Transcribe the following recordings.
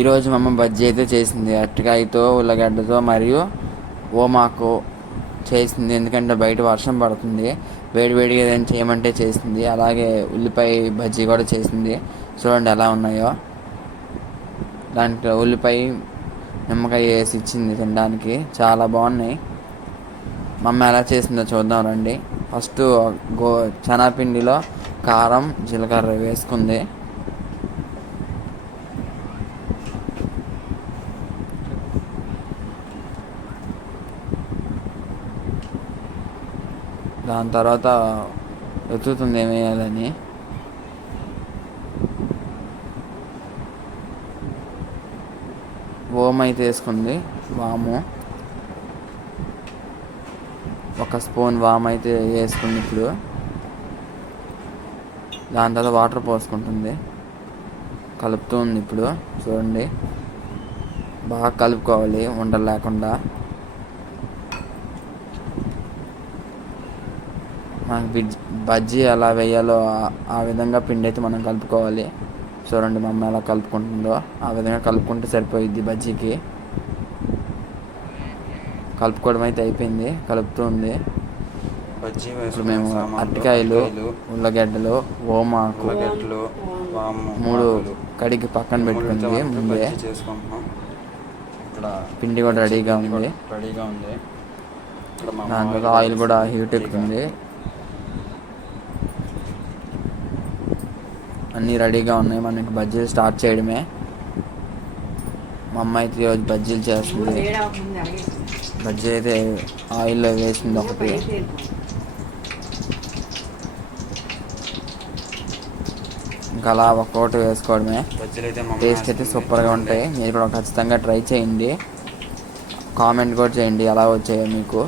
ఈరోజు మా అమ్మ బజ్జీ అయితే చేసింది అరటికాయతో ఉల్లగడ్డతో మరియు ఓమాకు చేసింది. ఎందుకంటే బయట వర్షం పడుతుంది వేడి వేడిగా ఏదైనా చేయమంటే చేసింది. అలాగే ఉల్లిపాయ బజ్జీ కూడా చేసింది. చూడండి ఎలా ఉన్నాయో. దాంట్లో ఉల్లిపాయ నిమ్మకాయ వేసి ఇచ్చింది తినడానికి. చాలా బాగున్నాయి. మా అమ్మ ఎలా చేసిందో చూద్దాం రండి. ఫస్ట్ గో శనగపిండిలో కారం జీలకర్ర వేసుకుంది. దాని తర్వాత వెతుకుతుంది ఏం వేయాలని? ఓం అయితే వేసుకుంది వాము. ఒక స్పూన్ వామ్ అయితే వేసుకుంది ఇప్పుడు. దాని తర్వాత వాటర్ పోసుకుంటుంది. కలుపుతూ ఉంది ఇప్పుడు చూడండి. బాగా కలుపుకోవాలి ఉండలు లేకుండా మనకి బిజ్ బజ్జీ ఎలా వేయాలో ఆ- విధంగా పిండి అయితే మనం కలుపుకోవాలి. చూడండి మా అమ్మ ఎలా కలుపుకుంటుందో ఆ విధంగా కలుపుకుంటే సరిపోయిద్ది బజ్జీకి. కలుపుకోవడం అయితే అయిపోయింది కలుపుతూ ఉంది. ఇప్పుడు మేము అరటికాయలు ఉల్లగడ్డలు ఓమాకు మూడు. కడిగి పక్కన పెట్టుకుంది ముందే. పిండి కూడా రెడీగా ఉంది. తర్వాత ఆయిల్ కూడా హీట్. ఎక్కుతుంది. అన్నీ రెడీగా ఉన్నాయి. మనకి బజ్జీలు స్టార్ట్ చేయడమే. మా అమ్మ అయితే ఈరోజు బజ్జీలు చేస్తుంది. బజ్జీ అయితే ఆయిల్లో వేసింది ఒకటి. ఇంకా అలా ఒక్కొక్కటి వేసుకోవడమే. టేస్ట్ అయితే. సూపర్గా ఉంటాయి. మీరు కూడా ఖచ్చితంగా ట్రై చేయండి. కామెంట్ కూడా చేయండి ఎలా వచ్చాయో మీకు.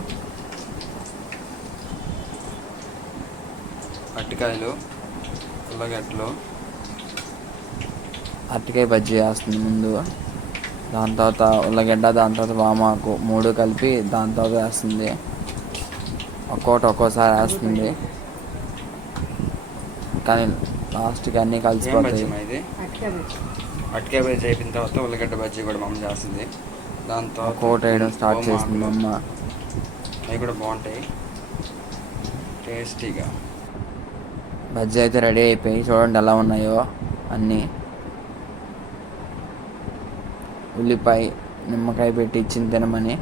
అరటికాయలు ఉల్లగడ్డలు అరటికాయ బజ్జీ వేస్తుంది ముందు దాని తర్వాత ఉల్లగడ్డ దాని తర్వాత వామాకు మూడు కలిపి దాని తర్వాత వేస్తుంది. ఒక్కోటి ఒక్కోసారి వేస్తుంది. కానీ లాస్ట్కి అన్నీ కలిసిపోతాయి. అరటికాయ బజ్జీ. అయిపోయిన తర్వాత ఉల్లగడ్డ బజ్జీ కూడా మా అమ్మ చేస్తుంది. తర్వాత ఒక్కోటి వేయడం స్టార్ట్. చేసింది అమ్మ. అవి కూడా బాగుంటాయి. టేస్టీగా. బజ్జీ అయితే రెడీ అయిపోయి చూడండి ఎలా ఉన్నాయో అన్నీ. ఉల్లిపాయ నిమ్మకాయ పెట్టి ఇచ్చింది తినమని.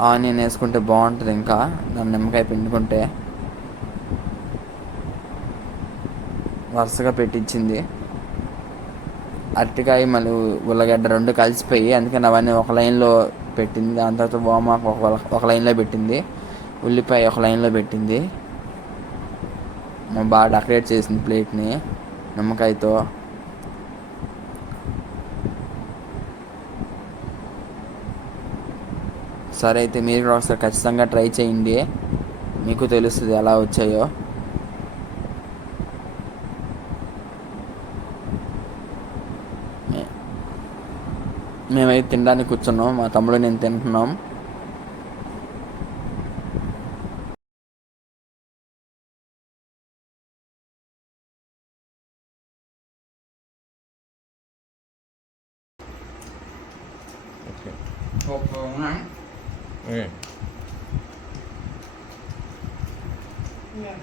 ఆనియన్ వేసుకుంటే బాగుంటుంది ఇంకా. దాని నిమ్మకాయ పిండుకుంటే వరుసగా పెట్టించింది అరటికాయ మళ్ళీ ఉల్లగడ్డ రెండు కలిసిపోయి అందుకని అవన్నీ ఒక లైన్లో పెట్టింది. దాని తర్వాత వామాకు ఒక ఒక లైన్లో పెట్టింది. ఉల్లిపాయ ఒక లైన్లో పెట్టింది. మా బాగా డెకరేట్ చేసింది ప్లేట్ని నిమ్మకాయతో. సరే అయితే మీరు కూడా ఒకసారి ఖచ్చితంగా ట్రై చేయండి. మీకు తెలుస్తుంది ఎలా వచ్చాయో. మేమైతే తినడానికి కూర్చున్నాం మా తమ్ముడు నేను తింటున్నాం. Yeah. yeah.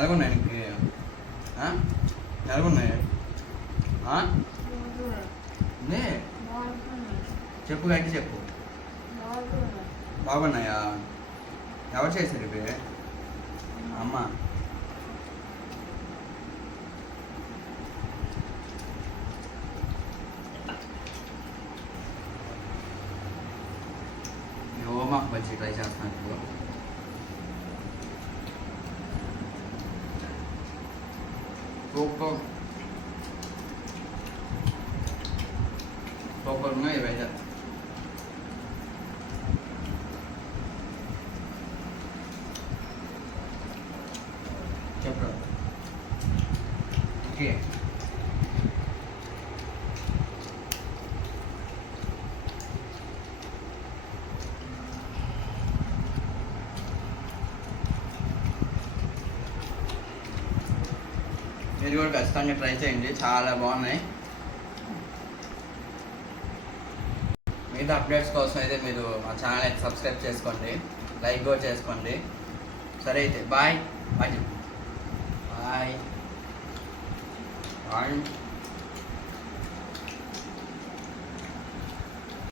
ఎలాగున్నాయి నీకు? ఎలాగున్నాయి? చెప్పు గట్టి చెప్పు. బాగున్నాయా? ఎవరు చేశారు ఇవి? అమ్మ. ఓ మా బజ్జీ ట్రై చేస్తున్నాను ถูกต้องตกคนง่ายไปจ้ะ మీరు కూడా ఖచ్చితంగా ట్రై చేయండి. చాలా బాగున్నాయి. మిగతా అప్డేట్స్ కోసం అయితే మీరు మా ఛానల్ అయితే సబ్స్క్రైబ్ చేసుకోండి. లైక్ కూడా చేసుకోండి. సరే అయితే బాయ్. Bye bye. బాయ్